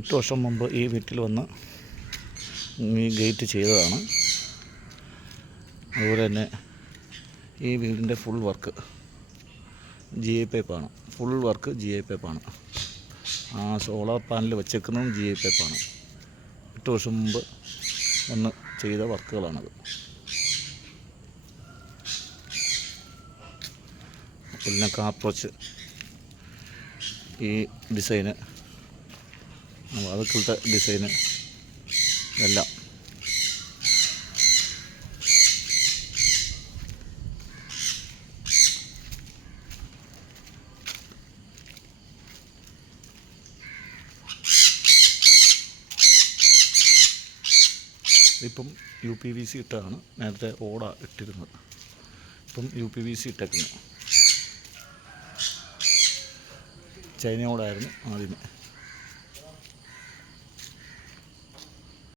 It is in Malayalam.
8 വർഷം മുമ്പ് ഈ വീട്ടിൽ വന്ന് ഈ ഗേറ്റ് ചെയ്തതാണ്. അതുപോലെ തന്നെ ഈ വീടിൻ്റെ ഫുൾ വർക്ക് GI പൈപ്പാണ്. ഫുൾ വർക്ക് GI പൈപ്പാണ്. ആ സോളാർ പാനൽ വെച്ചേക്കുന്നതും GI പൈപ്പാണ്. 8 വർഷം മുമ്പ് വന്ന് ചെയ്ത വർക്കുകളാണത്. പിന്നെ കാപ്രോച്ച് ഈ ഡിസൈന്, അതൊക്കെ ഡിസൈന് എല്ലാം ഇപ്പം UPVC ഇട്ടാണ്. നേരത്തെ ഓട ഇട്ടിരുന്നത്. ഇപ്പം UPVC ഇട്ടേക്കുന്നത്. ചൈന ഓടായിരുന്നു ആദ്യമേ.